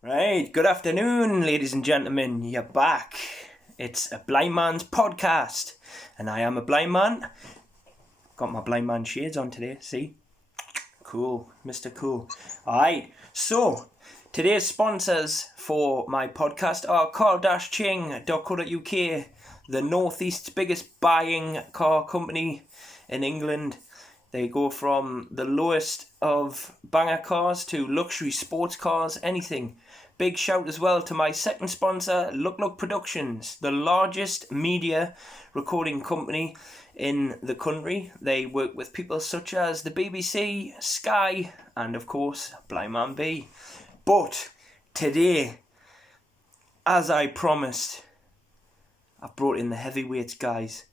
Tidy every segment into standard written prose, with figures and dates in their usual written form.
Right, good afternoon, ladies and gentlemen. You're back. It's a blind man's podcast, and I am a blind man. Got my blind man shades on today, see? Cool, Mr. Cool. Alright, so today's sponsors for my podcast are Car-Ching.co.uk, the Northeast's biggest buying car company in England. They go from the lowest of banger cars to luxury sports cars, anything. Big shout as well to my second sponsor, LUKLUKPRODUCTIONS, the largest media recording company in the country. They work with people such as the BBC, Sky, and of course, Blind Man B. But today, as I promised, I've brought in the heavyweights, guys.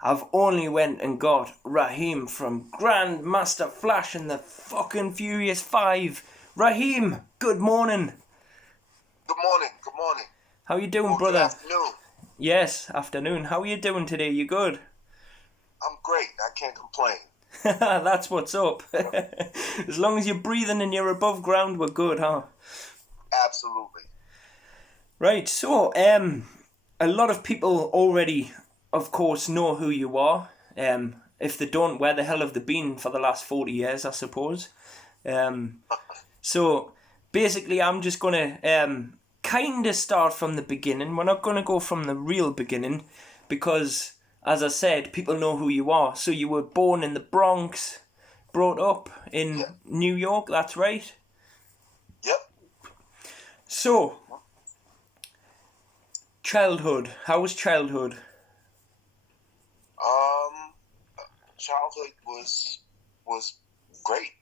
I've only went and got Raheim from Grandmaster Flash and the fucking Furious 5. Raheim, good morning. Good morning. How you doing, Or brother? Good afternoon. Yes, afternoon. How are you doing today? You good? I'm great. I can't complain. That's what's up. As long as you're breathing and you're above ground, we're good, huh? Absolutely. Right, so, a lot of people already, of course, know who you are. If they don't, where the hell have they been for the last 40 years, I suppose? So, basically, I'm just going to kind of start from the beginning. We're not going to go from the real beginning because, as I said, people know who you are. So, you were born in the Bronx, brought up in New York, that's right? Yep. So, childhood. How was childhood? Childhood was great.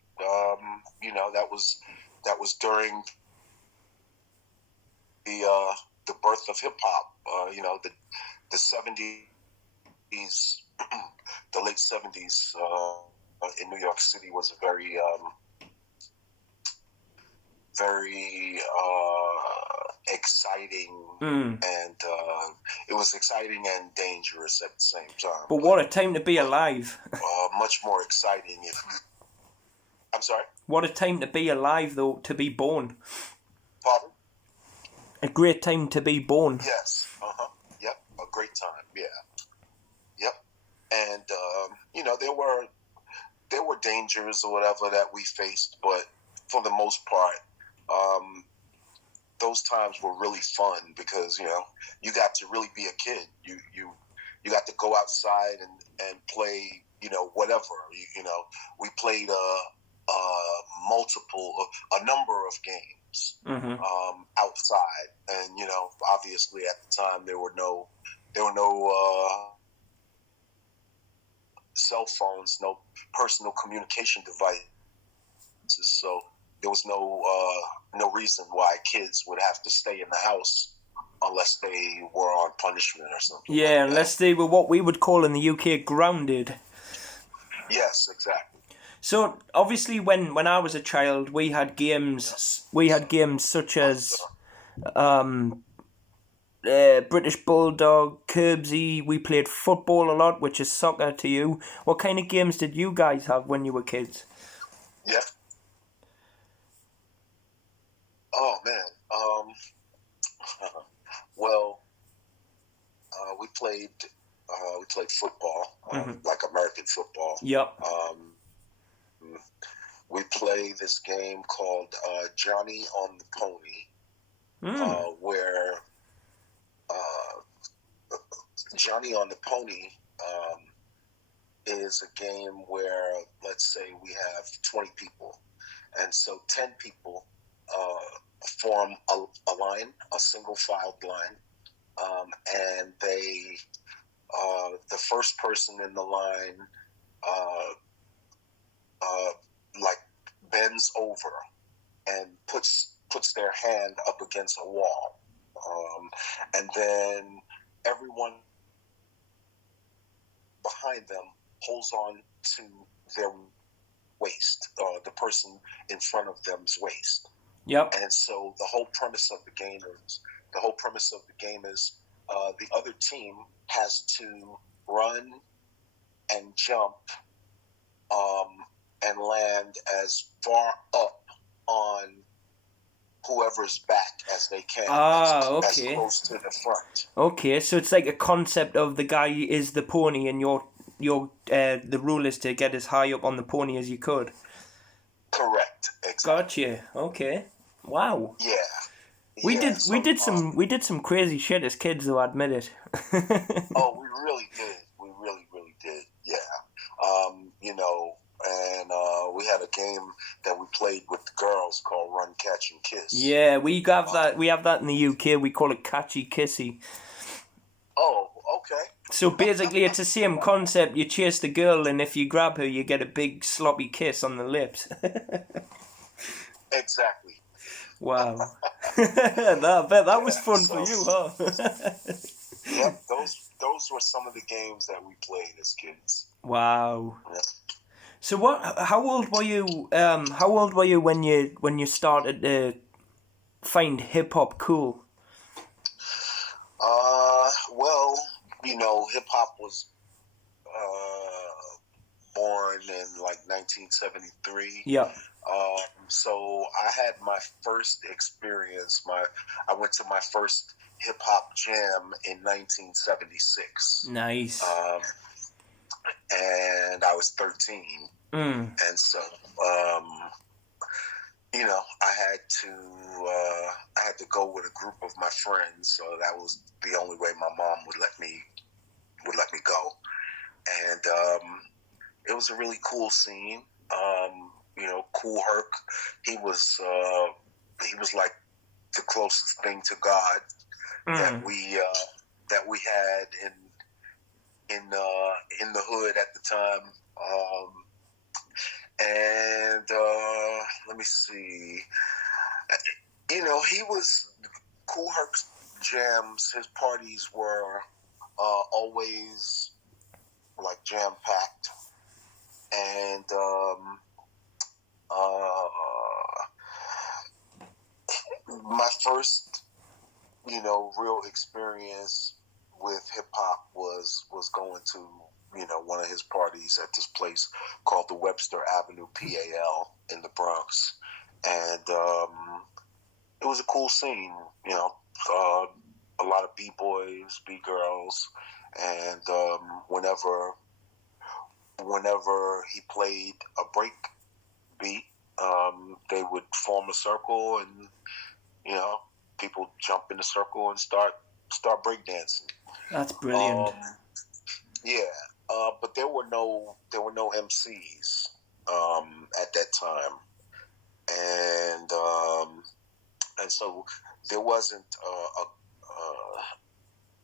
That was during the birth of hip hop. The 70s, the late 70s in New York City was a very exciting, and it was exciting and dangerous at the same time. But what a time to be alive. Much more exciting I'm sorry? What a time to be alive, though, to be born. Pardon? A great time to be born. Yes. Yep. A great time. Yeah. Yep. And there were dangers or whatever that we faced, but for the most part, those times were really fun because you got to really be a kid. You got to go outside and play whatever. We played a number of games outside, and obviously at the time there were no cell phones, no personal communication devices, so there was no reason why kids would have to stay in the house unless they were on punishment or something. Yeah, like unless that. they were what we would call in the UK grounded. Yes, exactly. So obviously, when I was a child, we had games. We had games such as British Bulldog, Curbsy. We played football a lot, which is soccer to you. What kind of games did you guys have when you were kids? Yeah. Oh man. Well, we played football, like American football. Yep. We play this game called Johnny on the Pony, where Johnny on the Pony is a game where, let's say, we have 20 people, and so 10 people form a line, a single-filed line, and the first person in the line like bends over and puts their hand up against a wall, and then everyone behind them holds on to their waist, the person in front of them's waist. Yep. And so the whole premise of the game is the other team has to run and jump and land as far up on whoever's back as they can, as Okay. close to the front. Okay, so it's like a concept of the guy is the pony, and the rule is to get as high up on the pony as you could. Correct. Exactly. Gotcha. Okay. Wow. Yeah. We Yeah. did So, we did some crazy shit as kids, though. I admit it. oh, we really did. We really, really did. Yeah. You know, and we had a game that we played with the girls called Run, Catch, and Kiss. Yeah, we have that. We have that in the UK. We call it catchy kissy. Oh, okay. So basically, it's the same concept. You chase the girl, and if you grab her, you get a big sloppy kiss on the lips. Exactly. Wow. I bet that was fun for you, huh? Yep, those were some of the games that we played as kids. Wow. Yeah. So what? How old were you? How old were you when you started to find hip hop cool? Well, you know, hip hop was born in like 1973. Yeah. So I had my first experience. I went to my first hip hop jam in 1976. Nice. And I was 13. And so, you know, I had to go with a group of my friends. So that was the only way my mom would let me go. And it was a really cool scene. You know, Kool Herc, he was like the closest thing to God that we had in the hood at the time. And let me see. You know, Kool Herc's jams. His parties were always like jam packed, and my first, you know, real experience with hip hop was going to, you know, one of his parties at this place called the Webster Avenue PAL in the Bronx, and it was a cool scene, you know, a lot of b-boys, b-girls, and whenever he played a break beat, they would form a circle, and you know, people jump in the circle and start breakdancing. That's brilliant. Yeah, but there were no MCs at that time, and so there wasn't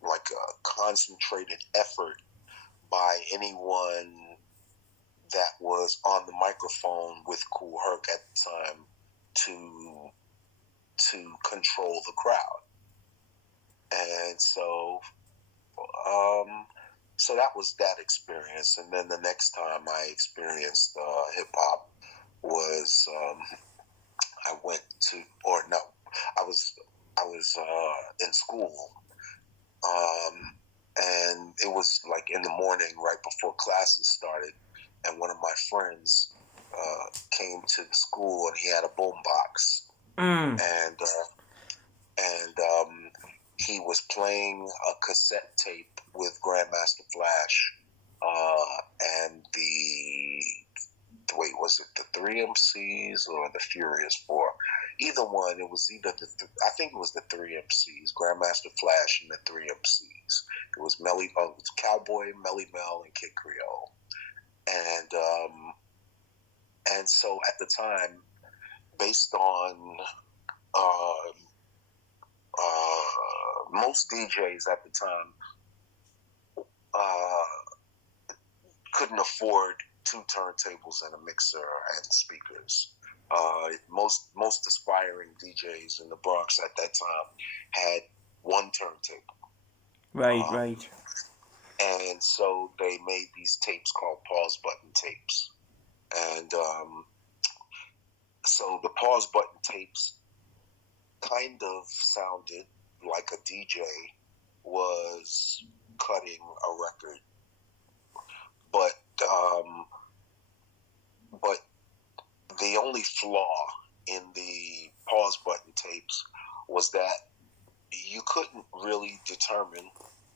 like a concentrated effort by anyone that was on the microphone with Kool Herc at the time to control the crowd. And so so that was that experience. And then the next time I experienced hip hop was I was in school, and it was like in the morning right before classes started, and one of my friends came to the school, and he had a boombox, and he was playing a cassette tape with Grandmaster Flash, and was it the 3 MCs or the Furious 4? Either one. It was either I think it was the 3 MCs, Grandmaster Flash and the 3 MCs. It was it was Cowboy, Melly Mel, and Kid Creole. And so at the time, based on most DJs at the time couldn't afford 2 turntables and a mixer and speakers. Most aspiring DJs in the Bronx at that time had 1 turntable. Right. And so they made these tapes called pause button tapes. And so the pause button tapes kind of sounded like a DJ was cutting a record. But the only flaw in the pause pause button tapes was that you couldn't really determine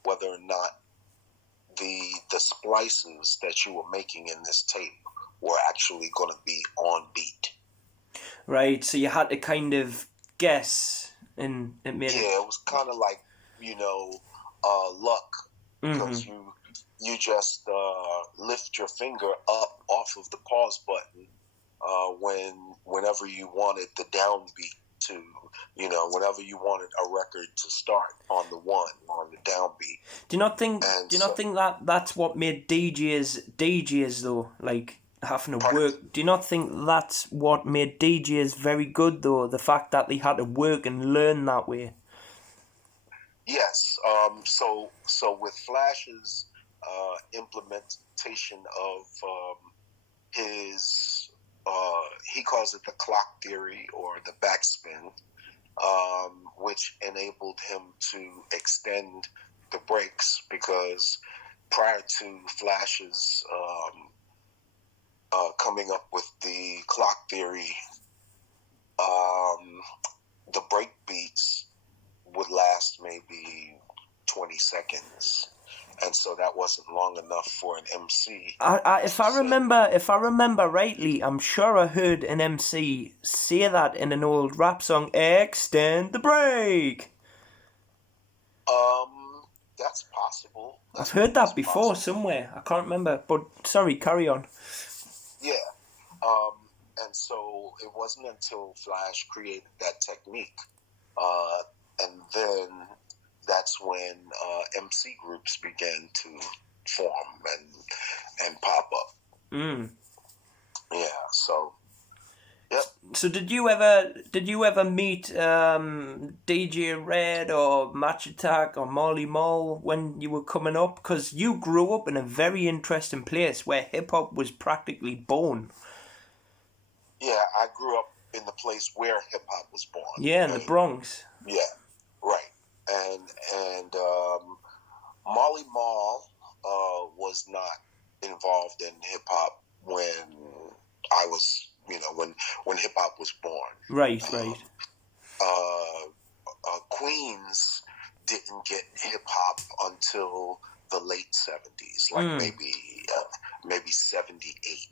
whether or not the splices that you were making in this tape were actually going to be on beat. Right, so you had to kind of guess, and it made it was kind of like, luck, because you just lift your finger up off of the pause button whenever you wanted the downbeat to, whenever you wanted a record to start on the downbeat. Do you not think that that's what made DJs though, like having to work? Do you not think that's what made DJs very good though? The fact that they had to work and learn that way. Yes. So with Flash's implementation of his, he calls it the clock theory or the backspin, which enabled him to extend the breaks, because prior to Flash's coming up with the clock theory, the break beats would last maybe 20 seconds. And so that wasn't long enough for an MC. If I remember rightly, I'm sure I heard an MC say that in an old rap song. Extend the break. That's possible. I've heard that before somewhere. I can't remember. But sorry, carry on. Yeah. And so it wasn't until Flash created that technique, and then that's when MC groups began to form and pop up. Yeah. So. Yep. So did you ever meet DJ Red or Match Attack or Molly Mall when you were coming up? Because you grew up in a very interesting place where hip hop was practically born. Yeah, I grew up in the place where hip hop was born. Yeah, in the Bronx. Yeah, right. And Molly Mall was not involved in hip hop when I was, when hip hop was born. Right. Queens didn't get hip hop until the late 70s, like maybe 78.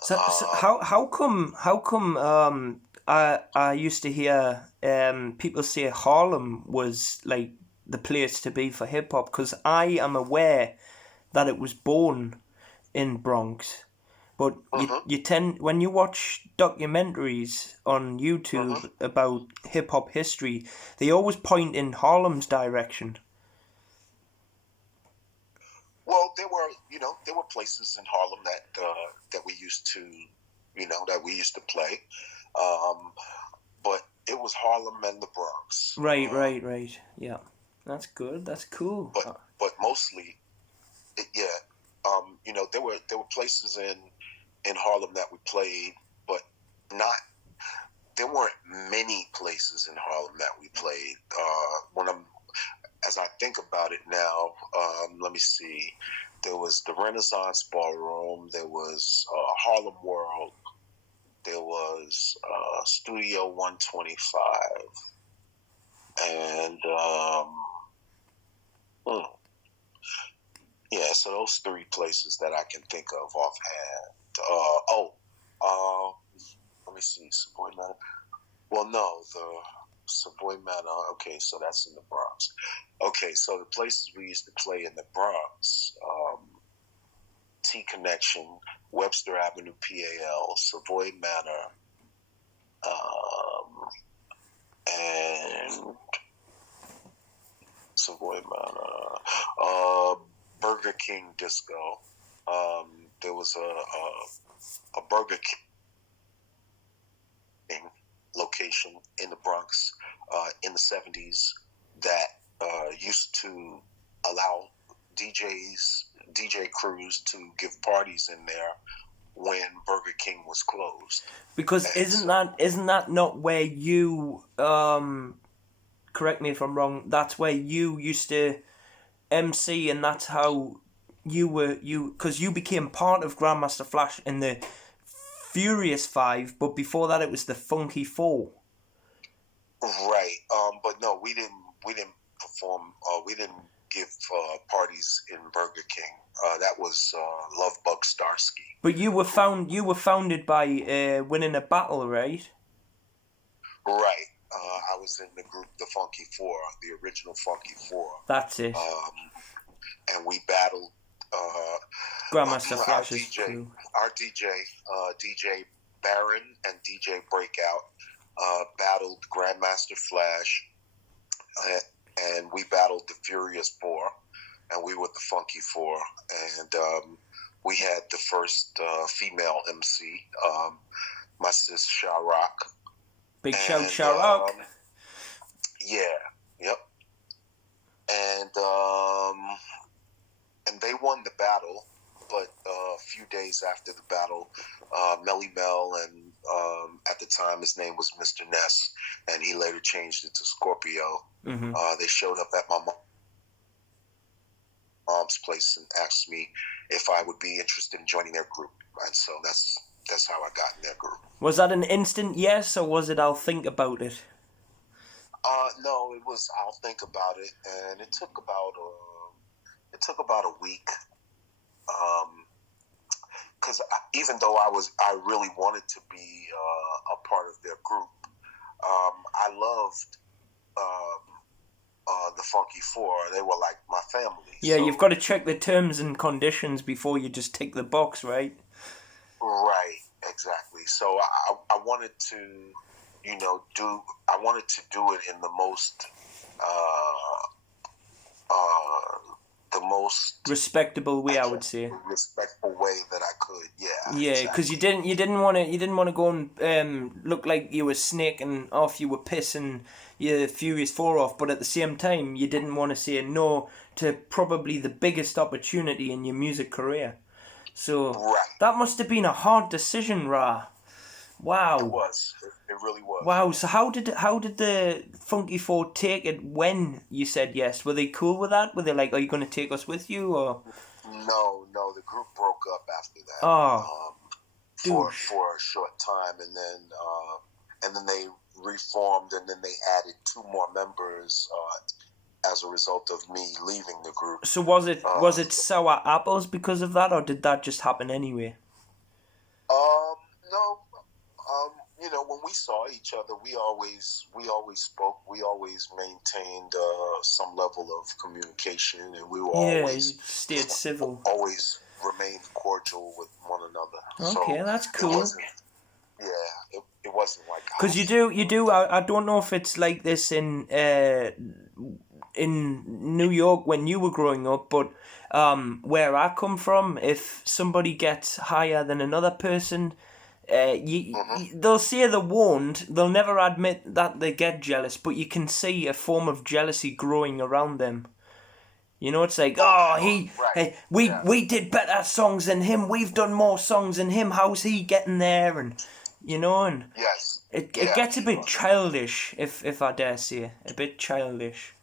So how come I used to hear people say Harlem was like the place to be for hip hop, because I am aware that it was born in Bronx, but you tend, when you watch documentaries on YouTube about hip hop history, they always point in Harlem's direction. Well, there were places in Harlem that we used to play, but it was Harlem and the Bronx. Right. Yeah, that's good. That's cool. But mostly, there were places in Harlem that we played, but there weren't many places in Harlem that we played. As I think about it now, let me see. There was the Renaissance Ballroom. There was Harlem World. There was Studio 125. And, so those three places that I can think of offhand. Let me see. Savoy Manor. Well, no, the Savoy Manor. Okay, so that's in the Bronx. Okay, so the places we used to play in the Bronx, T Connection, Webster Avenue, PAL, Savoy Manor, and Savoy Manor, Burger King Disco. There was a Burger King location in the Bronx in the 70s that used to allow DJ crews to give parties in there when Burger King was closed. Because isn't that not where you, correct me if I'm wrong, that's where you used to MC, and that's how because you became part of Grandmaster Flash in the Furious 5, but before that it was the Funky 4. Right. But no, we didn't perform. We didn't give parties in Burger King. That was Love Bug Starsky. But you were founded by winning a battle, right? Right. I was in the group, the Funky Four, the original Funky Four. That's it. And we battled Grandmaster Flash's crew. Our DJ Baron and DJ Breakout battled Grandmaster Flash, and we battled the Furious Four, and we were the Funky Four, and we had the first female MC, my sis Sharrock. Big shout, Sharrock. Yeah, yep. And they won the battle, but a few days after the battle, Melly Mel, and at the time his name was Mr. Ness, and he later changed it to Scorpio. Mm-hmm. They showed up at my mom's place and asked me if I would be interested in joining their group, and so that's how I got in their group. Was that an instant yes, or was it I'll think about it? No, it was I'll think about it, and it took about a week. Because even though I really wanted to be a part of their group, I loved the Funky Four. They were like my family. Yeah, so, you've got to check the terms and conditions before you just tick the box, right? Right, exactly. So I wanted to, I wanted to do it in the most respectable way, I would say. Respectful way that I could, yeah. Yeah, because you didn't want to go and look like you were snaking off, you were pissing your Furious 4 off, but at the same time you didn't want to say no to probably the biggest opportunity in your music career. So that must have been a hard decision, Ra. Wow. It was. It really was. Wow. So how did the Funky Four take it when you said yes? Were they cool with that? Were they like, "Are you going to take us with you?" Or no, the group broke up after that. Oh, for a short time, and then they reformed, and then they added 2 more members as a result of me leaving the group. So was it sour apples because of that, or did that just happen anyway? No. When we saw each other, we always spoke. We always maintained some level of communication, and we were always stayed civil. Always remained cordial with one another. Okay, so that's cool. It wasn't like because you do. I don't know if it's like this in New York when you were growing up, but where I come from, if somebody gets higher than another person, they'll say they won't. They'll never admit that they get jealous, but you can see a form of jealousy growing around them. You know, it's like, we did better songs than him. We've done more songs than him. How's he getting there? And and yes, it gets a bit childish, if I dare say, a bit childish.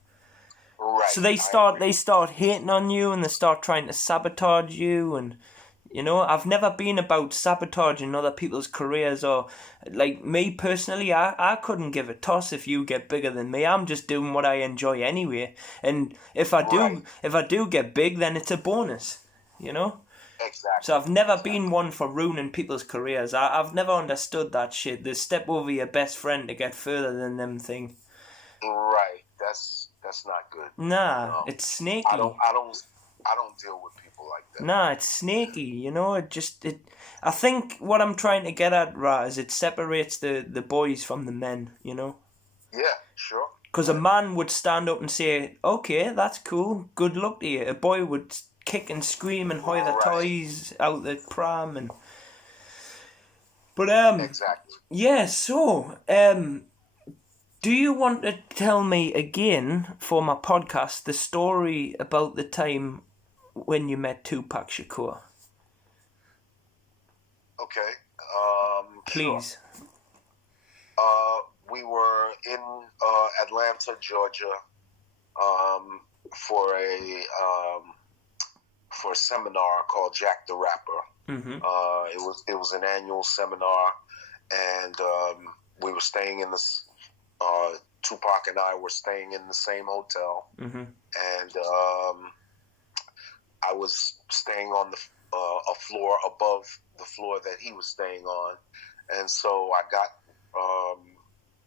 Right. So they start hating on you, and they start trying to sabotage you, and I've never been about sabotaging other people's careers, or like me personally, I couldn't give a toss if you get bigger than me. I'm just doing what I enjoy anyway, and if I do get big, then it's a bonus, Exactly. So I've never been one for ruining people's careers. I've never understood that shit. The step over your best friend to get further than them thing. Right. That's not good. Nah, it's snaky. I don't deal with people like that. Nah, it's snaky, I think what I'm trying to get at, Ra, is it separates the boys from the men, Yeah, sure. Because a man would stand up and say, okay, that's cool, good luck to you. A boy would kick and scream and hoy the toys out the pram But exactly. Yeah, so do you want to tell me again for my podcast the story about the time when you met Tupac Shakur? Okay. Please. Sure. We were in Atlanta, Georgia, for a seminar called Jack the Rapper, Mm-hmm. It was an annual seminar, and we were staying in this. Tupac and I were staying in the same hotel, Mm-hmm. and I was staying on a floor above the floor that he was staying on, and so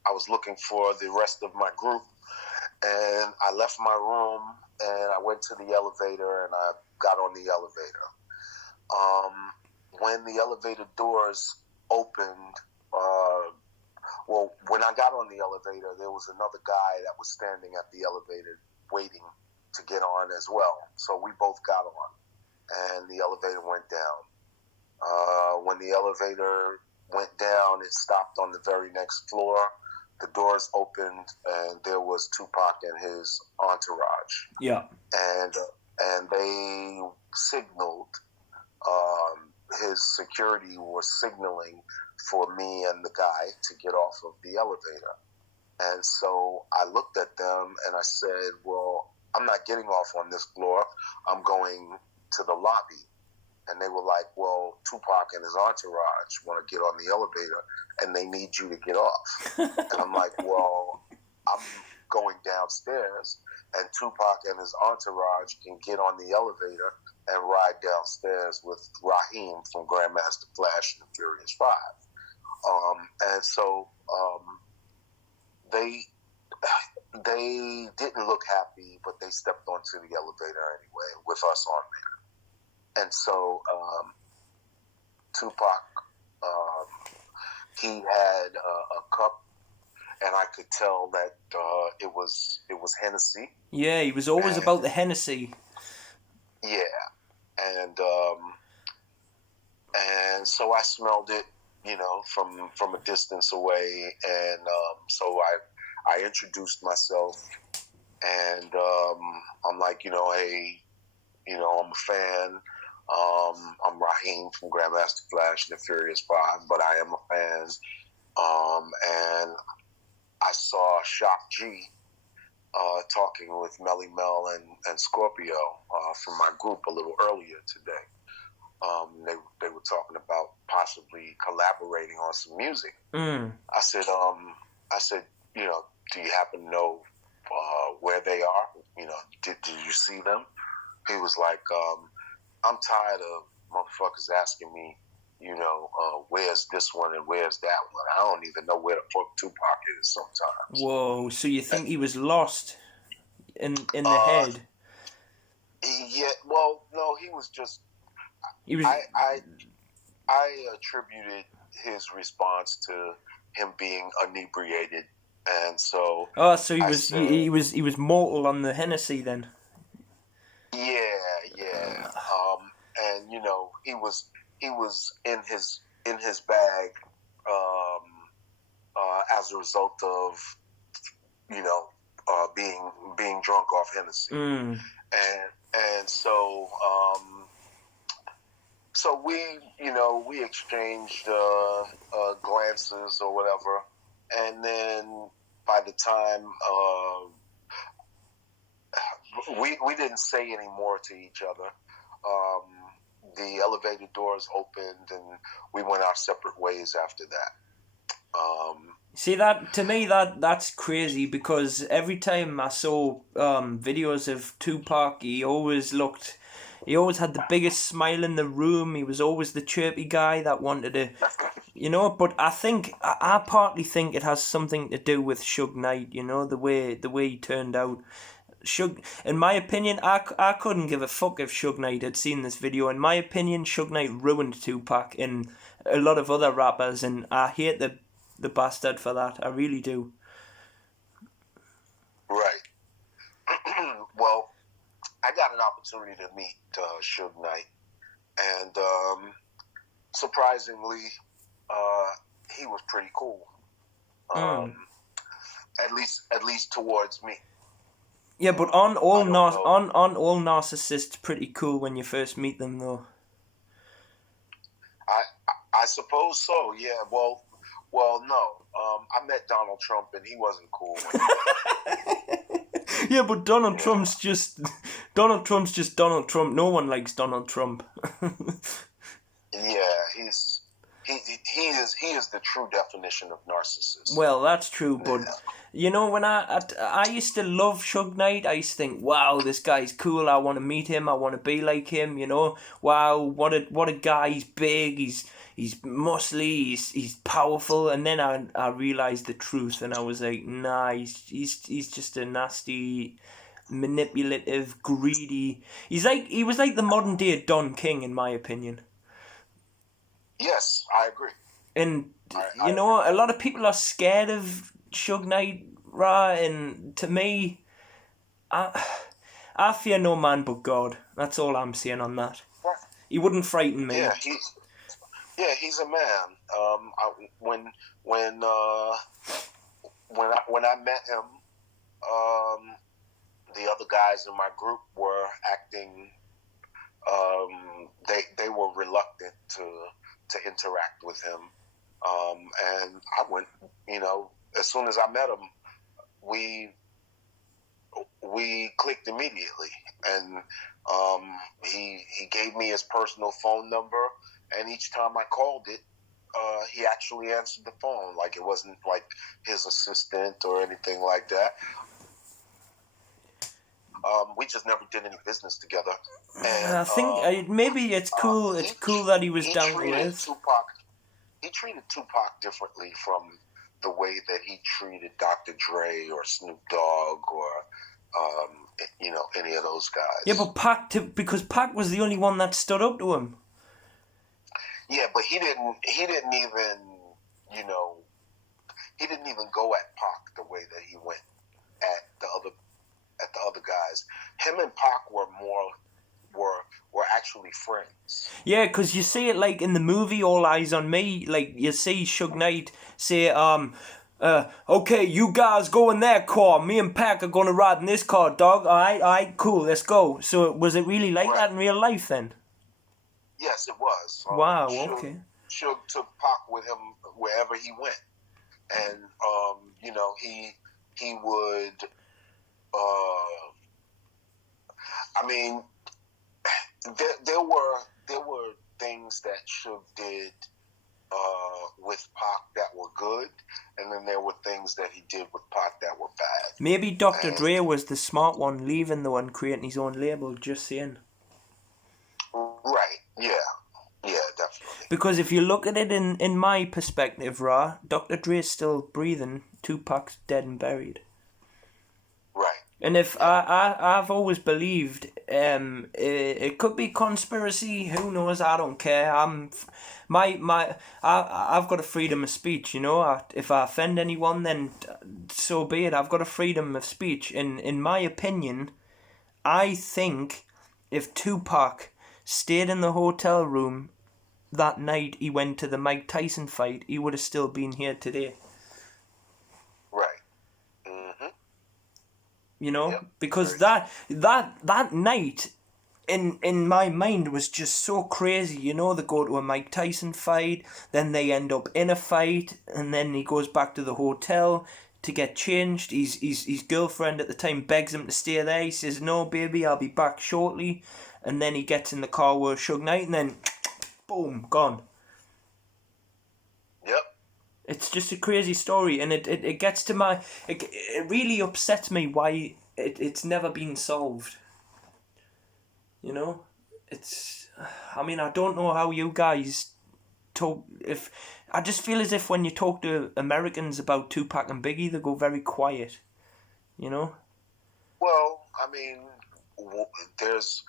I was looking for the rest of my group, and I left my room and I went to the elevator and I got on the elevator. When the elevator doors opened, when I got on the elevator, there was another guy that was standing at the elevator waiting to get on as well. So we both got on, and the elevator went down. When the elevator went down, it stopped on the very next floor. The doors opened, and there was Tupac and his entourage. Yeah. And they signaled. His security was signaling for me and the guy to get off of the elevator. And so I looked at them and I said, well, I'm not getting off on this floor. I'm going to the lobby. And they were like, well, Tupac and his entourage want to get on the elevator and they need you to get off. And I'm like, well, I'm going downstairs and Tupac and his entourage can get on the elevator and ride downstairs with Raheim from Grandmaster Flash and the Furious 5. And so they didn't look happy, but they stepped onto the elevator anyway with us on there. And so Tupac, he had a cup, and I could tell that it was Hennessy. Yeah, he was always about the Hennessy. Yeah, and so I smelled it, from a distance away, and so I introduced myself, and I'm like, hey, I'm a fan. I'm Raheim from Grandmaster Flash and the Furious 5, but I am a fan. And I saw Shock G talking with Melly Mel and Scorpio from my group a little earlier today. They were talking about possibly collaborating on some music. I said, do you happen to know where they are? Did you see them? He was like, I'm tired of motherfuckers asking me, where's this one and where's that one? I don't even know where the fuck Tupac is sometimes. Whoa, so you think he was lost in the head? Yeah, well, no, he was just... He was... I attributed his response to him being inebriated, and so... Oh, so he was mortal on the Hennessy then? Yeah. And he was in his bag as a result of being drunk off Hennessy. And so we exchanged glances or whatever, and then by the time we didn't say any more to each other. The elevator doors opened and we went our separate ways after that. See, that to me that's crazy, because every time I saw videos of Tupac, he always had the biggest smile in the room. He was always the chirpy guy that wanted to, But I partly think it has something to do with Suge Knight. The way he turned out. In my opinion, I couldn't give a fuck if Suge Knight had seen this video. In my opinion, Suge Knight ruined Tupac and a lot of other rappers, and I hate the bastard for that. I really do. Right. Well, I got an opportunity to meet Suge Knight, and surprisingly, he was pretty cool. At least towards me. Yeah, but on all narcissists, pretty cool when you first meet them, though. I suppose so. Yeah. Well, no. I met Donald Trump and he wasn't cool. Yeah, but Donald Trump's just Donald Trump. No one likes Donald Trump. Yeah, he is the true definition of narcissist. Well, that's true, but you know, when I used to love Suge Knight, I used to think, wow, this guy's cool. I want to meet him. I want to be like him. You know, wow, what a guy. He's big. He's muscly. He's powerful. And then I realized the truth, and I was like, nah, he's just a nasty, manipulative, greedy. He was like the modern day Don King, in my opinion. Yes, I agree. And you know, a lot of people are scared of Suge Knight, right? And to me, I fear no man but God. That's all I'm saying on that. He wouldn't frighten me. Yeah, he's a man. When I met him, the other guys in my group were acting. They were reluctant to interact with him, and I went. You know, as soon as I met him, we clicked immediately, and he gave me his personal phone number, and each time I called it, he actually answered the phone. Like, it wasn't like his assistant or anything like that. We just never did any business together. And I think maybe it's cool. It's cool that he was down to earth. He treated Tupac differently from the way that he treated Dr. Dre or Snoop Dogg or you know, any of those guys. Yeah, but because Pac was the only one that stood up to him. Yeah, but he didn't even, you know, he didn't even go at Pac the way that he went at the other guys. Him and Pac were actually friends. Yeah, because you see it like in the movie All Eyes on Me. Like, you see Suge Knight say, okay, you guys go in that car. Me and Pac are gonna ride in this car, dog. All right, cool, let's go. So was it really like that in real life then? Yes, it was. Wow, okay. Suge took Pac with him wherever he went, and you know, he would. I mean, there were things that Suge did with Pac that were good, and then there were things that he did with Pac that were bad. Maybe Dr. Dre was the smart one, leaving the one creating his own label. Just saying. Right. Yeah, definitely. Because if you look at it in my perspective, Dr. Dre's still breathing, Tupac's dead and buried. Right. And if I've always believed, it could be conspiracy. Who knows? I don't care. I've got a freedom of speech. You know, if I offend anyone, then so be it. I've got a freedom of speech. In my opinion, I think if Tupac stayed in the hotel room that night he went to the Mike Tyson fight, he would have still been here today. Right. Mm-hmm. You know, because that night in my mind was just so crazy. You know, they go to a Mike Tyson fight, then they end up in a fight, and then he goes back to the hotel to get changed. His girlfriend at the time begs him to stay there. He says, "No, baby, I'll be back shortly." And then he gets in the car with Suge Knight, and then boom, gone. Yep. It's just a crazy story, and it gets to my... It really upsets me why it's never been solved. You know? It's... I mean, I don't know how you guys talk... I just feel as if when you talk to Americans about Tupac and Biggie, they go very quiet. You know? Well, I mean, there's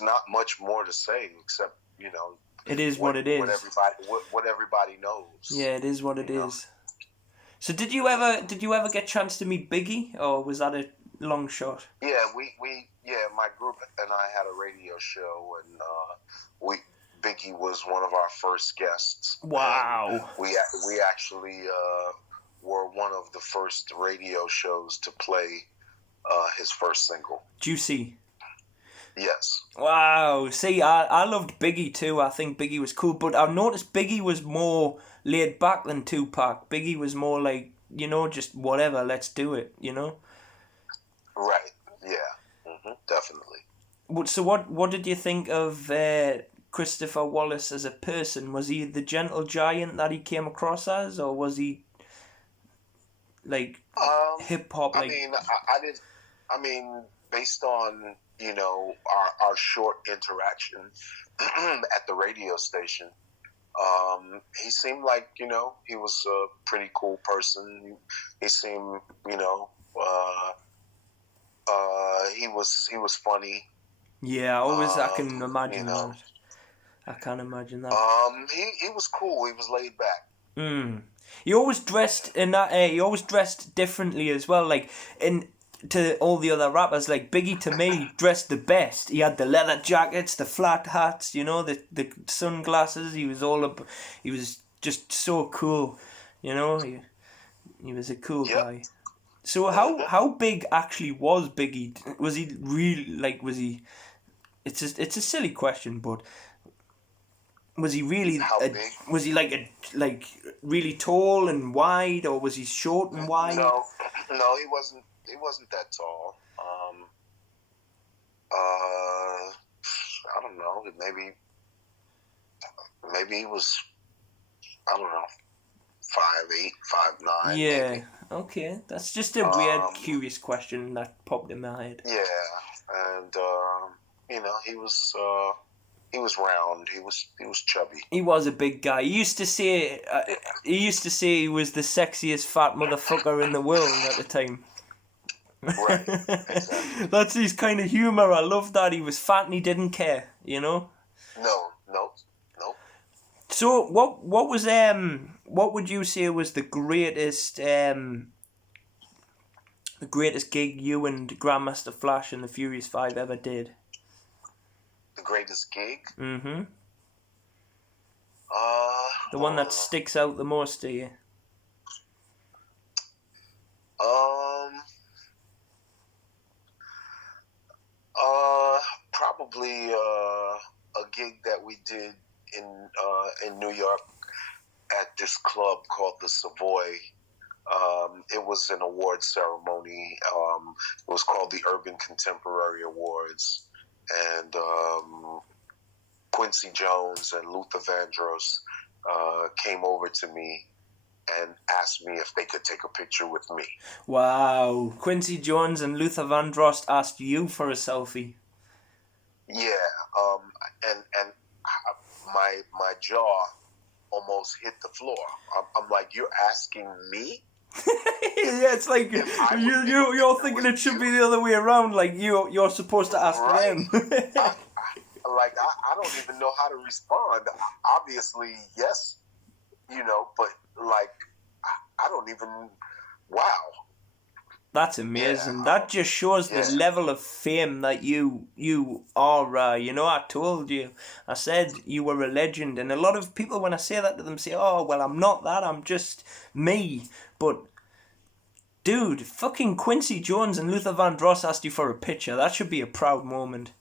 not much more to say except, you know... It is what it is. What everybody knows. Yeah, it is what it is. So did you ever get a chance to meet Biggie, or was that a long shot? Yeah, my group and I had a radio show, and Biggie was one of our first guests. Wow. We actually were one of the first radio shows to play his first single. Juicy. Yes. Wow. See, I loved Biggie too. I think Biggie was cool, but I've noticed Biggie was more laid back than Tupac. Biggie was more like, you know, just whatever, let's do it, you know? Right. Yeah. Mm-hmm. Definitely. So what did you think of Christopher Wallace as a person? Was he the gentle giant that he came across as, or was he like hip hop? Like, I did. I mean, based on our short interaction at the radio station, he seemed like he was a pretty cool person. He seemed he was funny. yeah, I can imagine that. I can't imagine that. He was cool. He was laid back. He always dressed in that. He always dressed differently as well. Like to all the other rappers, like Biggie to me dressed the best. He had the leather jackets, the flat hats, the sunglasses. He was just so cool. He was a cool guy. So how big actually was Biggie? Was he really like? Was he? It's a silly question, but was he really? How big? Was he like really tall and wide, or was he short and wide? No, he wasn't. He wasn't that tall. I don't know. Maybe he was. I don't know. 5'8", 5'9". Yeah. Maybe. Okay. That's just a weird, curious question that popped in my head. Yeah, and he was round. He was chubby. He was a big guy. He used to say he was the sexiest fat motherfucker in the world at the time. Right. Exactly. That's his kind of humor. I love that. He was fat and he didn't care. No. So what would you say was the greatest gig you and Grandmaster Flash and the Furious 5 ever did? The greatest gig? Mm-hmm. The one that sticks out the most to you? Probably a gig that we did in New York at this club called the Savoy. It was an award ceremony. It was called the Urban Contemporary Awards, and Quincy Jones and Luther Vandross came over to me and asked me if they could take a picture with me. Wow. Quincy Jones and Luther Vandross asked you for a selfie. Yeah, and my jaw almost hit the floor. I'm like, you're asking me? Yeah, it's like you're thinking it should be the other way around. Like you're supposed to ask them. I don't even know how to respond. Obviously, yes, but I don't even. Wow. That's amazing. Yeah. That just shows the level of fame that you are. I told you. I said you were a legend, and a lot of people, when I say that to them, say, "Oh, well, I'm not that. I'm just me." But dude, fucking Quincy Jones and Luther Vandross asked you for a picture. That should be a proud moment.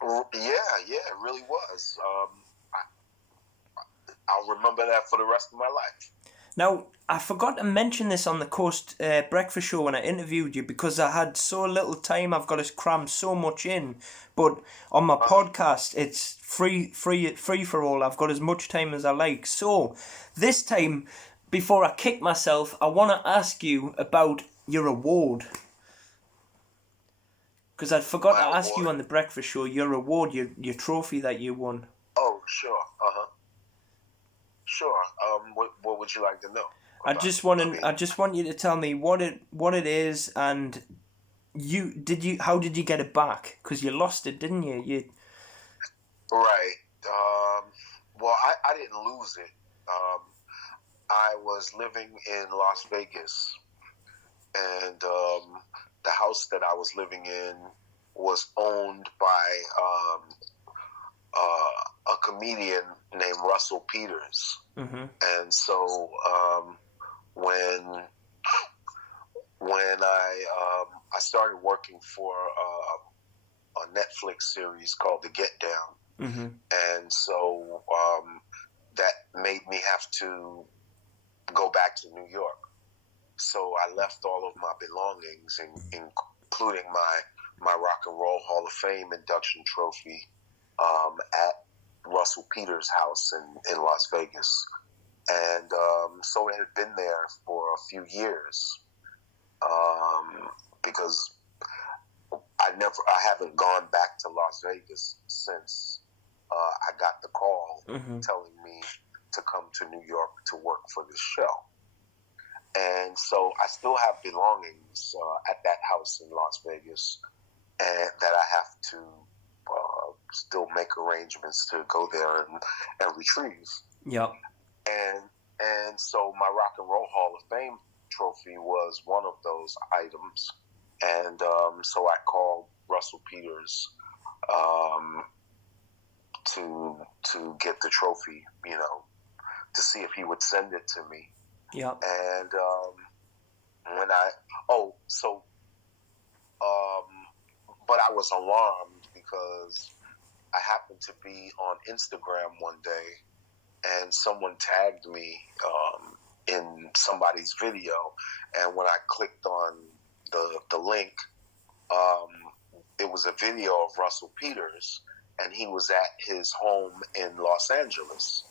Yeah, it really was. I'll remember that for the rest of my life. Now, I forgot to mention this on the Coast Breakfast Show when I interviewed you because I had so little time. I've got to cram so much in. But on my podcast, it's free for all. I've got as much time as I like. So, this time, before I kick myself, I want to ask you about your award. Because I forgot to ask you on the Breakfast Show your award, your trophy that you won. Oh, sure. Sure. What would you like to know? I just want you to tell me what it is, and how did you get it back? Because you lost it, didn't you? Right. Well, I didn't lose it. I was living in Las Vegas, and the house that I was living in was owned by a comedian named Russell Peters. Mm-hmm. And so when I started working for a Netflix series called The Get Down, mm-hmm. and so that made me have to go back to New York. So I left all of my belongings, including my Rock and Roll Hall of Fame induction trophy, at Russell Peters' house in Las Vegas. And so it had been there for a few years, because I haven't gone back to Las Vegas since I got the call telling me to come to New York to work for this show. And so I still have belongings at that house in Las Vegas, and that I have to still make arrangements to go there and retrieve. Yeah. And so my Rock and Roll Hall of Fame trophy was one of those items. And so I called Russell Peters to get the trophy, to see if he would send it to me. Yeah. And but I was alarmed because I happened to be on Instagram one day, and someone tagged me in somebody's video, and when I clicked on the link, it was a video of Russell Peters, and he was at his home in Los Angeles.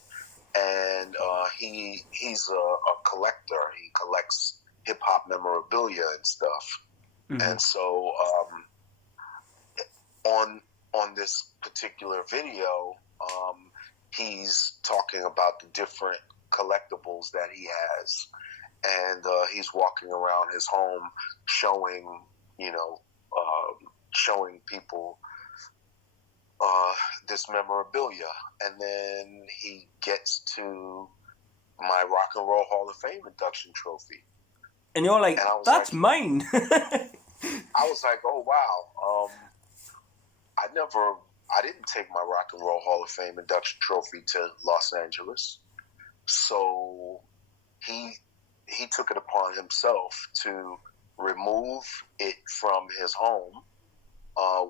And he's a collector. He collects hip-hop memorabilia and stuff. And so on this particular video, he's talking about the different collectibles that he has. And he's walking around his home showing people this memorabilia. And then he gets to my Rock and Roll Hall of Fame induction trophy. And you're like, that's mine. I was like, oh, wow. I didn't take my Rock and Roll Hall of Fame induction trophy to Los Angeles. So he took it upon himself to remove it from his home,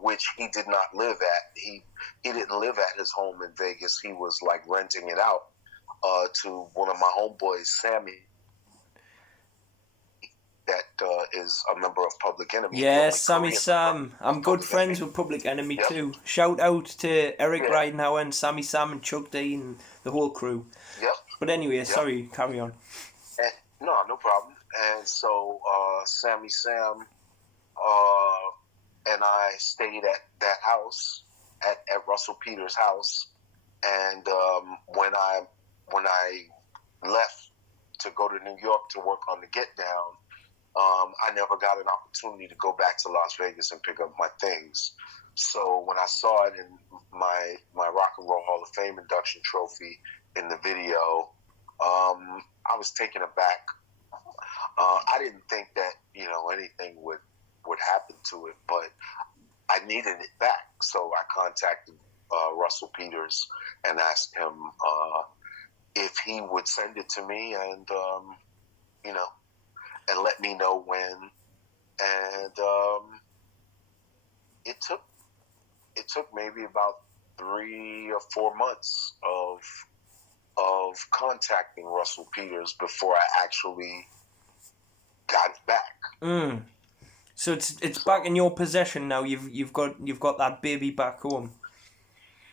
which he did not live at. He didn't live at his home in Vegas. He was like renting it out to one of my homeboys, Sammy, that is a member of Public Enemy. Yeah, Sammy Sam. I'm good friends with Public Enemy too. Shout out to Eric Ridenhour and Sammy Sam and Chuck D and the whole crew. Yep. But anyway, sorry, carry on. No problem. And so Sammy Sam and I stayed at that house, at Russell Peters' house. And when I left to go to New York to work on the Get Down, I never got an opportunity to go back to Las Vegas and pick up my things. So when I saw it in my Rock and Roll Hall of Fame induction trophy in the video, I was taken aback. I didn't think that anything would happen to it, but I needed it back. So I contacted Russell Peters and asked him if he would send it to me, and and let me know when. And it took maybe about 3 or 4 months of contacting Russell Peters before I actually got it back. So it's back in your possession now. You've got that baby back home.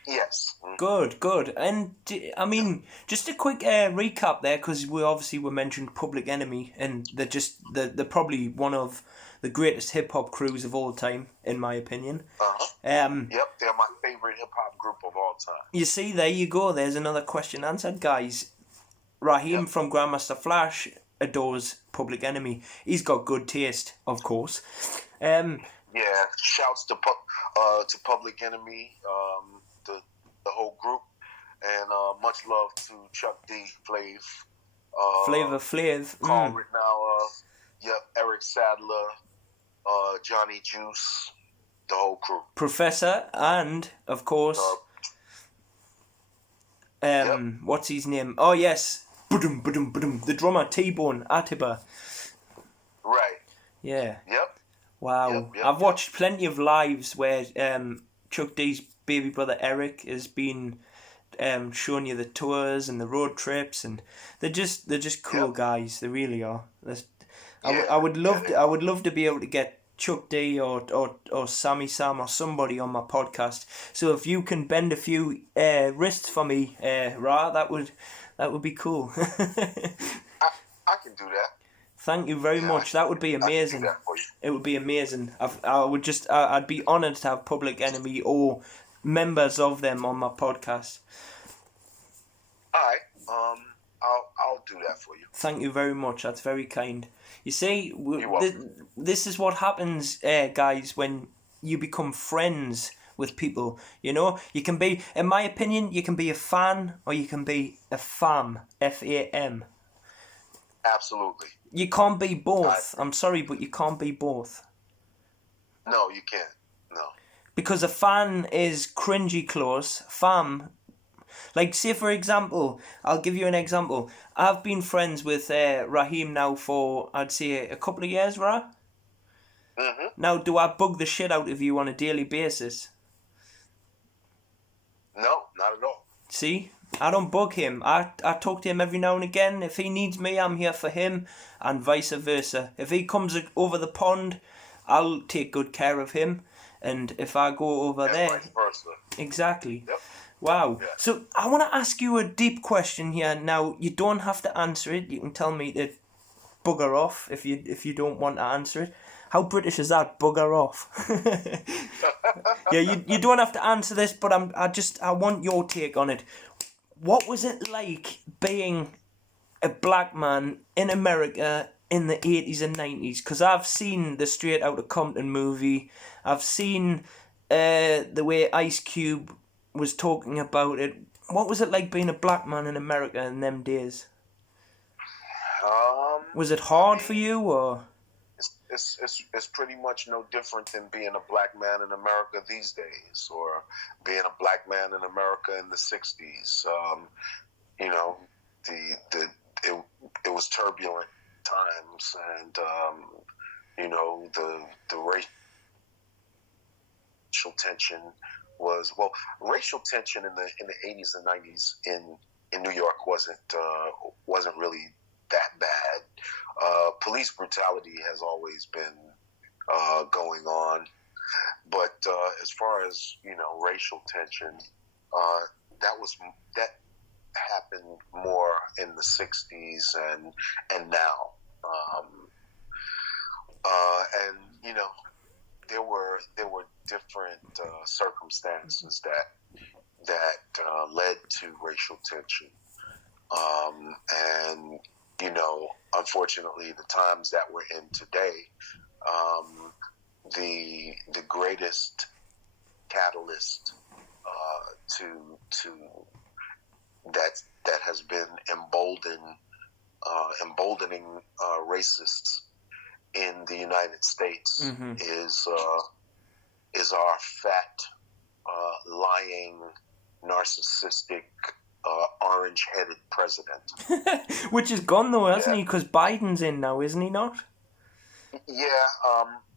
Yes. Good. And I mean, just a quick recap there, because we mentioned Public Enemy, and they're probably one of the greatest hip hop crews of all time, in my opinion. Yep, they're my favorite hip hop group of all time. You see, there you go. There's another question answered, guys. Raheim from Grandmaster Flash adores Public Enemy. He's got good taste, of course. Yeah, shouts to Public Enemy, the whole group, and much love to Chuck D, Flavor Flav, Carl Rittenauer, Eric Sadler, Johnny Juice, the whole crew. Professor, and of course, what's his name? Oh yes, the drummer T-Bone Atiba. Right. Yeah. Yep. Wow. I've watched plenty of lives where Chuck D's baby brother Eric has been showing you the tours and the road trips, and they're just cool guys. They really are. I would love to be able to get Chuck D or Sammy Sam or somebody on my podcast. So if you can bend a few wrists for me, Ra, that would be cool. I can do that. Thank you very much. That would be amazing. I can do that for you. It would be amazing. I'd be honoured to have Public Enemy or members of them on my podcast. All right. I'll do that for you. Thank you very much. That's very kind. You see, You're welcome. this is what happens, guys, when you become friends with people. You know, you can be, in my opinion, you can be a fan or you can be a fam, F-A-M. Absolutely. You can't be both. I'm sorry, but you can't be both. No, you can't. No. Because a fan is cringy close. Fam, like, say for example, I'll give you an example. I've been friends with Raheim now for, I'd say, a couple of years, Ra? Mm-hmm. Now, do I bug the shit out of you on a daily basis? No, not at all. See? I don't bug him. I talk to him every now and again. If he needs me, I'm here for him, and vice versa. If he comes over the pond, I'll take good care of him. And if I go over and there... vice versa. Exactly. Yep. Wow. Yeah. So I want to ask you a deep question here. Now, you don't have to answer it. You can tell me to bugger off if you don't want to answer it. How British is that? Bugger off. Yeah, you don't have to answer this, but I want your take on it. What was it like being a black man in America in the 80s and 90s? Because I've seen the Straight Outta Compton movie. I've seen the way Ice Cube was talking about it. What was it like being a black man in America in them days? Was it hard for you, or? It's pretty much no different than being a black man in America these days, or being a black man in America in the '60s. You know, it was turbulent times, and you know, the racial tension was, well, racial tension in the 80s and 90s in New York wasn't really that bad. Police brutality has always been going on, but as far as, you know, racial tension, that happened more in the '60s and now, and you know, there were different circumstances that led to racial tension, and you know, unfortunately, the times that we're in today, the greatest catalyst to that has been emboldening racists in the United States Mm-hmm. is our fat, lying, narcissistic, orange-headed president. Which is gone though, hasn't Yeah. he? Because Biden's in now, isn't he not? Yeah,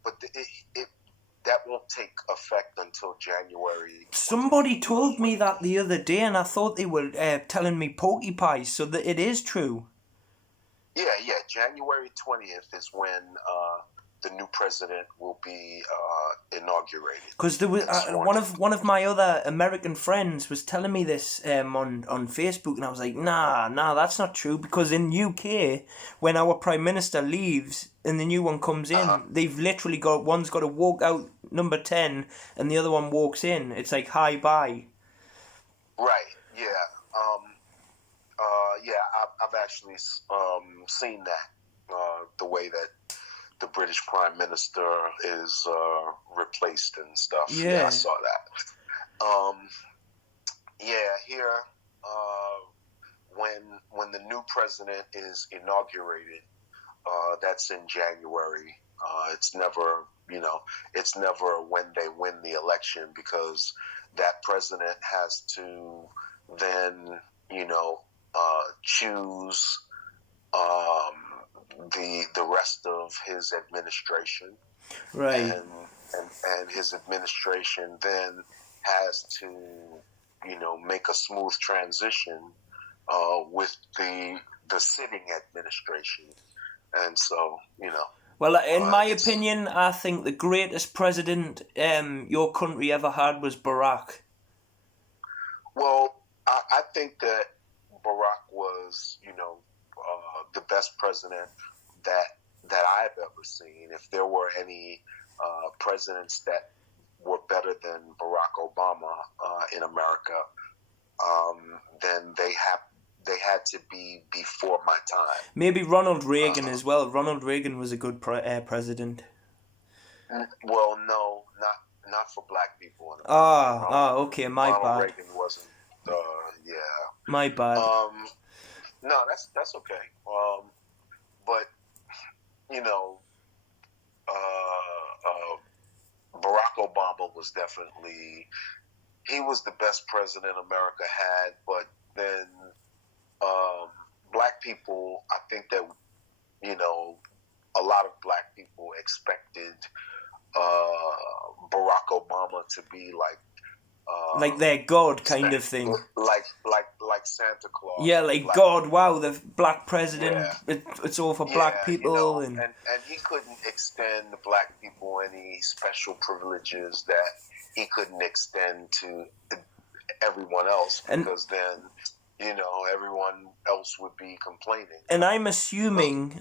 but that won't take effect until January. Somebody told me that the other day, and I thought they were telling me pokey pies, so that it is true. Yeah, January 20th is when the new president will be inaugurated. Because there was one of my other American friends was telling me this on Facebook, and I was like, nah, that's not true. Because in UK, when our prime minister leaves and the new one comes in, they've literally got one's got to walk out number 10, and the other one walks in. It's like hi bye. Right. Yeah. I've actually seen that, the way that the British Prime Minister is replaced and stuff. Yeah. I saw that. Here, when the new president is inaugurated, that's in January. It's never when they win the election, because that president has to then, you know, choose the rest of his administration, Right. and his administration then has to, you know, make a smooth transition with the sitting administration, and so, you know. Well, in my It's- opinion, I think the greatest president your country ever had was Barack. Well, I think that Barack was, the best president that I've ever seen. If there were any presidents that were better than Barack Obama in America, then they had to be before my time. Maybe Ronald Reagan as well. Ronald Reagan was a good president. Well, no, not for black people. In America. Okay, my Ronald bad. Reagan wasn't. Yeah. My bad. No, that's okay. But Barack Obama was definitely, he was the best president America had. But then black people, I think that a lot of black people expected Barack Obama to be like their God kind of thing. Like Santa Claus. Yeah, like God, wow, the black president, Yeah. it's all for black people. And he couldn't extend to black people any special privileges that he couldn't extend to everyone else, because then everyone else would be complaining. And I'm assuming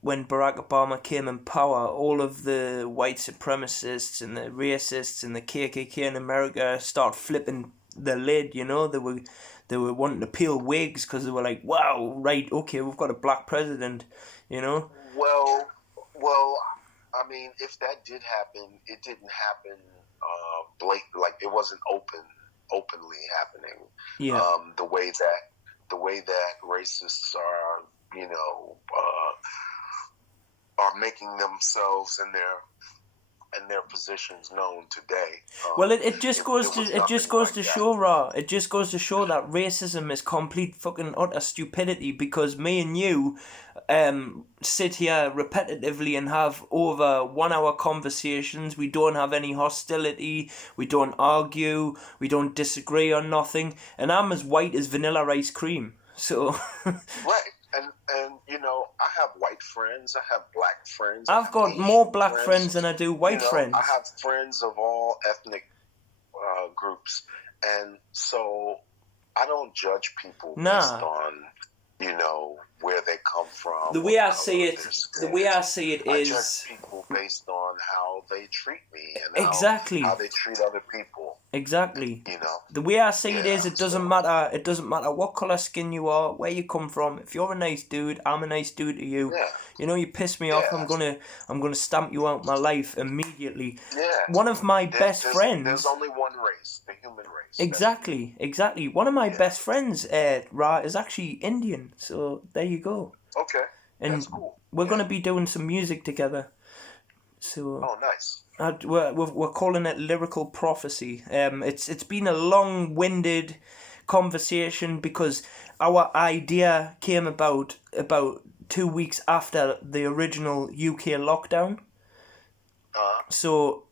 when Barack Obama came in power, all of the white supremacists and the racists and the KKK in America start flipping the lid. They were wanting to peel wigs because they were like, wow, right, okay, we've got a black president. Well, I mean, if that did happen, it didn't happen like it wasn't openly happening. Yeah. The way that racists are, are making themselves and their positions known today. Well, it just goes to show, Ra. It just goes to show that racism is complete fucking utter stupidity, because me and you sit here repetitively and have over 1 hour conversations. We don't have any hostility. We don't argue. We don't disagree on nothing. And I'm as white as vanilla ice cream. So. Right. And I have white friends, I have black friends. I've got more black friends than I do white friends. I have friends of all ethnic groups, and so I don't judge people based on where they come from. The way I see it I is, judge people based on how they treat me and how they treat other people. Exactly. The way I see it is, it doesn't matter. It doesn't matter what color skin you are, where you come from. If you're a nice dude, I'm a nice dude to you. Yeah. You piss me off, I'm gonna stamp you out my life immediately. Yeah. One of my best friends. There's only one race, the human race. Exactly. One of my best friends, Ra, is actually Indian. So there you go. Okay. And that's cool. We're gonna be doing some music together. So. Oh, nice. We're calling it Lyrical Prophecy. It's been a long-winded conversation because our idea came about 2 weeks after the original UK lockdown. So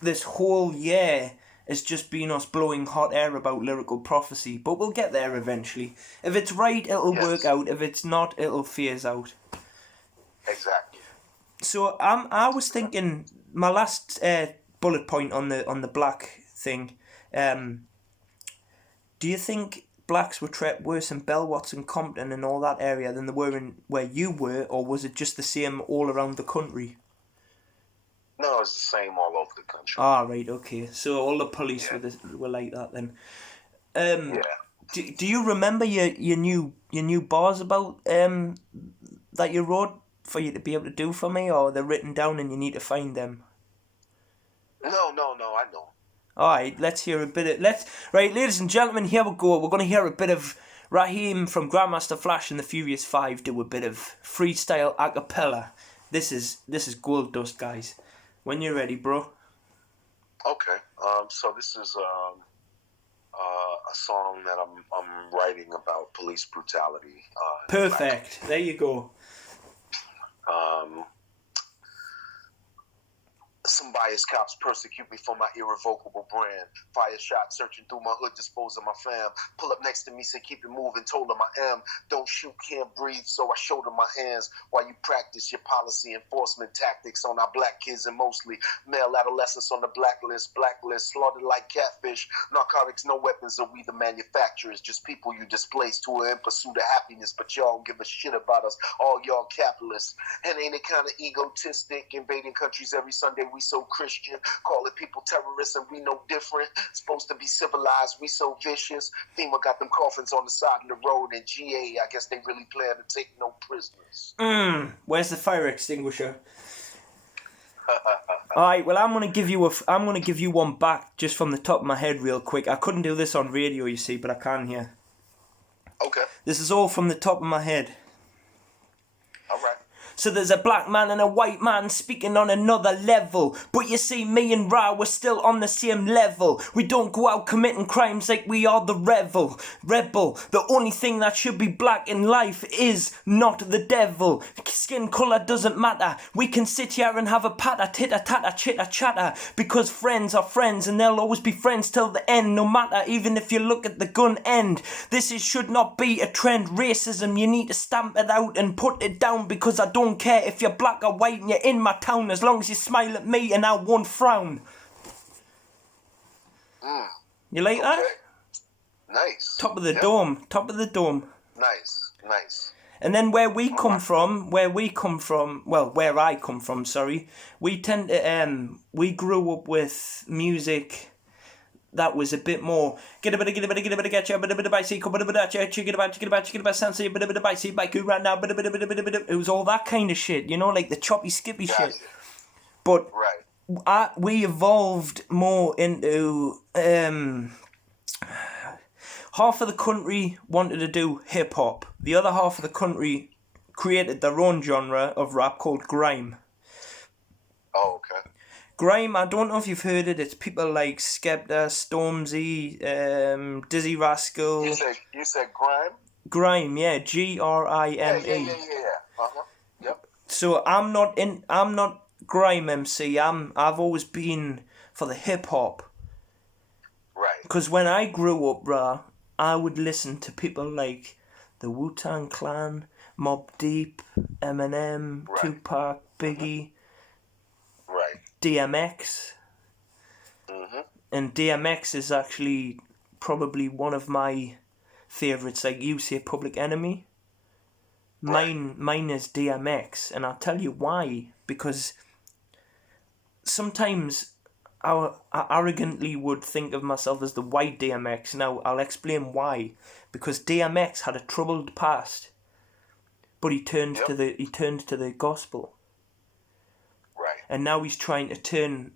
this whole year has just been us blowing hot air about Lyrical Prophecy, but we'll get there eventually. If it's right, it'll work out. If it's not, it'll phase out. Exactly. So I was thinking, my last bullet point on the black thing. Do you think blacks were treated worse in Belwatts and Compton and all that area than they were in where you were, or was it just the same all around the country? No, it's the same all over the country. Right, okay. So all the police were like that then. Do you remember your new bars about that you wrote for you to be able to do for me, or they're written down and you need to find them? No, I don't. Alright, let's hear a bit of... Right, ladies and gentlemen, here we go. We're going to hear a bit of Raheim from Grandmaster Flash and the Furious 5 do a bit of freestyle a cappella. This is gold dust, guys. When you're ready, bro. Okay. So this is a song that I'm writing about police brutality. Perfect. There you go. Some biased cops persecute me for my irrevocable brand. Fire shot searching through my hood, dispose of my fam. Pull up next to me, say keep it moving, told them I am. Don't shoot, can't breathe, so I shoulder my hands while you practice your policy enforcement tactics on our black kids and mostly male adolescents on the blacklist, slaughtered like catfish. Narcotics, no weapons, are we the manufacturers? Just people you displaced who are in pursuit of happiness, but y'all don't give a shit about us. All y'all capitalists. And ain't it kind of egotistic, invading countries every Sunday? We so Christian, calling people terrorists, and we no different. Supposed to be civilized, we so vicious. FEMA got them coffins on the side of the road, and GA, I guess they really plan to take no prisoners. Where's the fire extinguisher? All right, well, I'm gonna give you one back just from the top of my head, real quick. I couldn't do this on radio, you see, but I can here. Okay. This is all from the top of my head. All right. So there's a black man and a white man speaking on another level. But you see, me and Ra, we're still on the same level. We don't go out committing crimes like we are the rebel. The only thing that should be black in life is not the devil. Skin colour doesn't matter. We can sit here and have a patter, titter, tatter, chitter, chatter. Because friends are friends and they'll always be friends till the end. No matter, even if you look at the gun end. Should not be a trend. Racism, you need to stamp it out and put it down. Because I don't care if you're black or white and you're in my town, as long as you smile at me and I won't frown. You like that? Nice. Top of the dome. Nice. And then where I come from, we tend to we grew up with music that was a bit more get a bit of get you, a bit of bicy, a bit of that chicken about sansa, a bit of bicy, bike right now, it was all that kind of shit, you know, like the choppy skippy shit. But we evolved more into half of the country wanted to do hip hop. The other half of the country created their own genre of rap called grime. Oh, okay. Grime, I don't know if you've heard it. It's people like Skepta, Stormzy, Dizzy Rascal. You said grime? Grime, yeah, Grime. Yeah. Yep. So I'm not grime MC. I've always been for the hip hop. Right. Because when I grew up, I would listen to people like the Wu-Tang Clan, Mobb Deep, Eminem, Tupac, Biggie. Right. DMX. And DMX is actually probably one of my favourites. Like you say, Public Enemy. Mine is DMX, and I'll tell you why. Because sometimes I arrogantly would think of myself as the white DMX. Now I'll explain why. Because DMX had a troubled past, but he turned to the gospel. And now he's trying to turn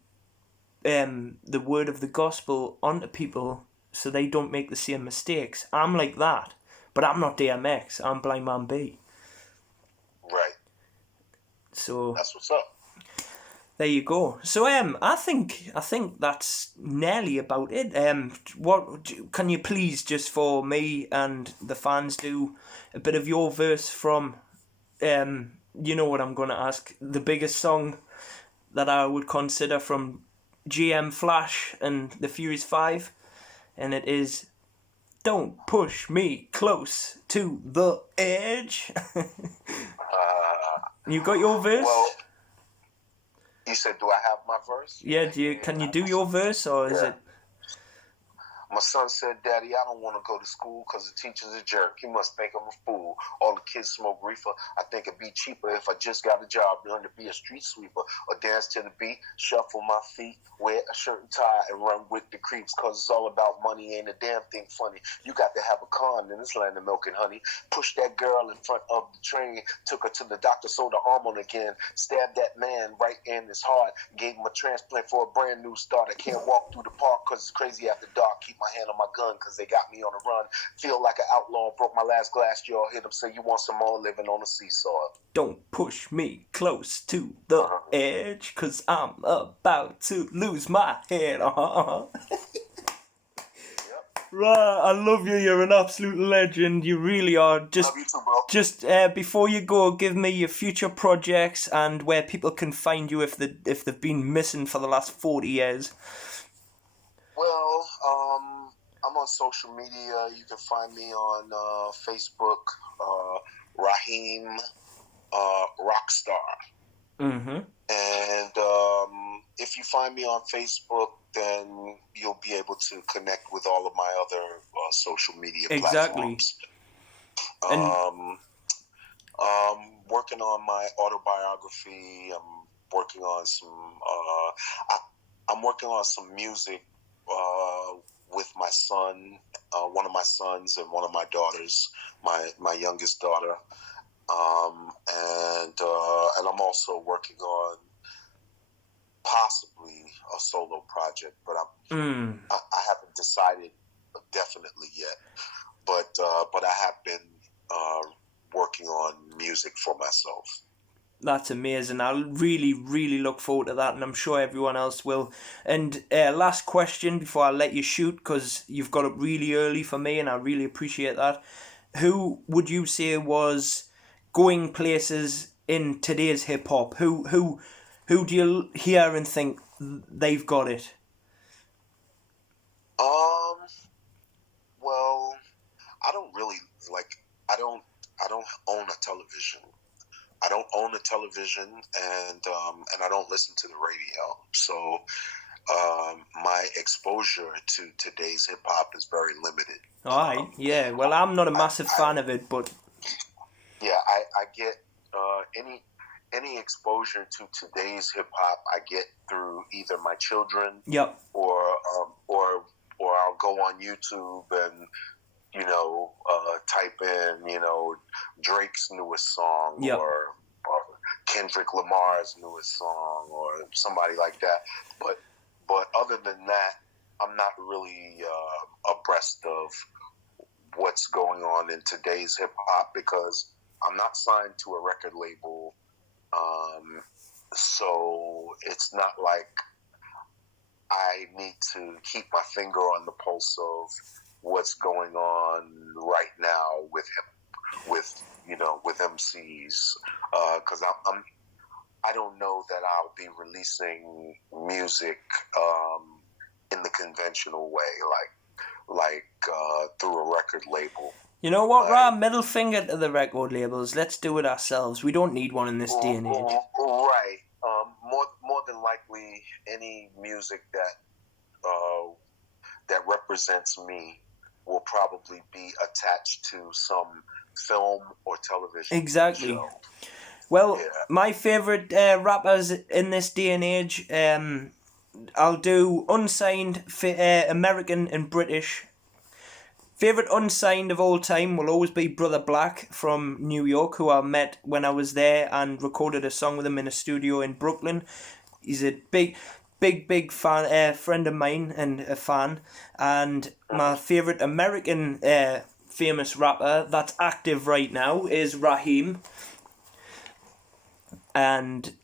the word of the gospel onto people so they don't make the same mistakes. I'm like that, but I'm not DMX. I'm Blind Man B. Right. So that's what's up. There you go. So I think that's nearly about it. What can you please, just for me and the fans, do a bit of your verse from? You know what I'm gonna ask. The biggest song that I would consider from GM Flash and the Furious 5, and it is "Don't Push Me Close to the Edge." You got your verse? Well, you said, do I have my verse? Yeah, can you do your verse, or is it? My son said, "Daddy, I don't want to go to school because the teacher's a jerk. He must think I'm a fool. All the kids smoke reefer. I think it'd be cheaper if I just got a job learn to be a street sweeper or dance to the beat, shuffle my feet, wear a shirt and tie, and run with the creeps because it's all about money. Ain't a damn thing funny. You got to have a con in this land of milk and honey. Push that girl in front of the train, took her to the doctor, sewed her arm on again, stabbed that man right in his heart, gave him a transplant for a brand new start. I can't walk through the park because it's crazy after dark. Keep my hand on my gun because they got me on the run. Feel like an outlaw, broke my last glass jaw. Hit him, say you want some more, living on a seesaw. Don't push me close to the edge because I'm about to lose my head. Yep. Right, I love you. You're an absolute legend. You really are. Love you too, bro. Just before you go, give me your future projects and where people can find you if they've been missing for the last 40 years. Well, I'm on social media. You can find me on Facebook, Raheim Rockstar. Mm-hmm. And if you find me on Facebook, then you'll be able to connect with all of my other social media platforms. And Working on my autobiography. I'm working on some. I'm working on some music with my son, one of my sons, and one of my daughters. My youngest daughter. And I'm also working on possibly a solo project, but I haven't decided definitely yet. But I have been working on music for myself. That's amazing. I really, really look forward to that, and I'm sure everyone else will. And last question before I let you shoot, because you've got up really early for me, and I really appreciate that. Who would you say was going places in today's hip hop? Who do you hear and think they've got it? Well, I don't really I don't own a television. I don't own a television, and I don't listen to the radio. So my exposure to today's hip hop is very limited. Alright, yeah. Well, I'm not a massive fan of it, but yeah, I get any exposure to today's hip hop I get through either my children, yep, or I'll go on YouTube and type in Drake's newest song, yep, or Kendrick Lamar's newest song, or somebody like that. But other than that, I'm not really abreast of what's going on in today's hip hop because I'm not signed to a record label. So it's not like I need to keep my finger on the pulse of what's going on right now with MCs, because I don't know that I'll be releasing music in the conventional way, like through a record label. You know what, Ra? Middle finger to the record labels. Let's do it ourselves. We don't need one in this day and age. Right. More than likely, any music that represents me will probably be attached to some film or television show. Well, my favourite rappers in this day and age, I'll do unsigned, American and British. Favourite unsigned of all time will always be Brother Black from New York, who I met when I was there and recorded a song with him in a studio in Brooklyn. He's a big fan, friend of mine and a fan. And my favourite American famous rapper that's active right now is Raheim. And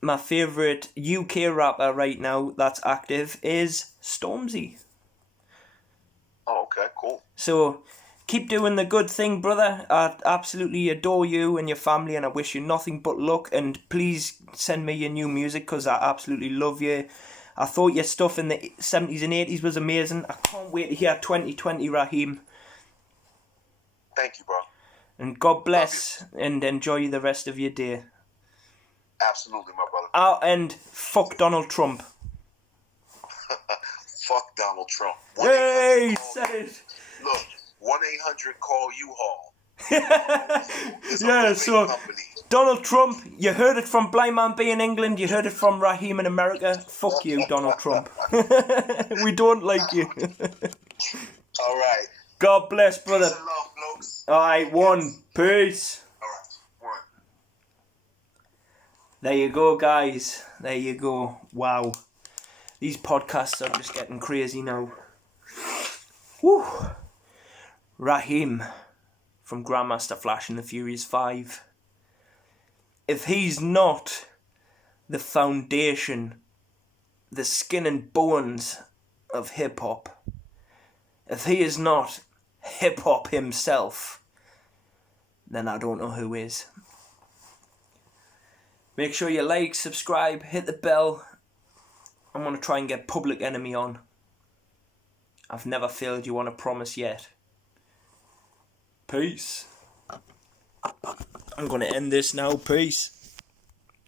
my favourite UK rapper right now that's active is Stormzy. Oh, okay, cool. So, keep doing the good thing, brother. I absolutely adore you and your family, and I wish you nothing but luck. And please send me your new music, because I absolutely love you. I thought your stuff in the 70s and 80s was amazing. I can't wait to hear 2020, Raheim. Thank you, bro. And God bless, and enjoy the rest of your day. Absolutely, my brother. And fuck Donald Trump. Fuck Donald Trump. Yay, said it. Look, 1-800-CALL-U-HAUL. Yeah, so company. Donald Trump, you heard it from Blind Man B in England, you heard it from Raheim in America. Fuck you, Donald Trump. We don't like you. All right. God bless, brother. Peace and love, folks. Alright, one. Peace. Alright, one. There you go, guys. There you go. Wow. These podcasts are just getting crazy now. Woo. Raheim from Grandmaster Flash and the Furious 5. If he's not the foundation, the skin and bones of hip-hop, If he is not hip hop himself, then I don't know who is. Make sure you like, subscribe, hit the bell. I'm going to try and get Public Enemy on. I've never failed you on a promise yet. Peace. I'm going to end this now. Peace.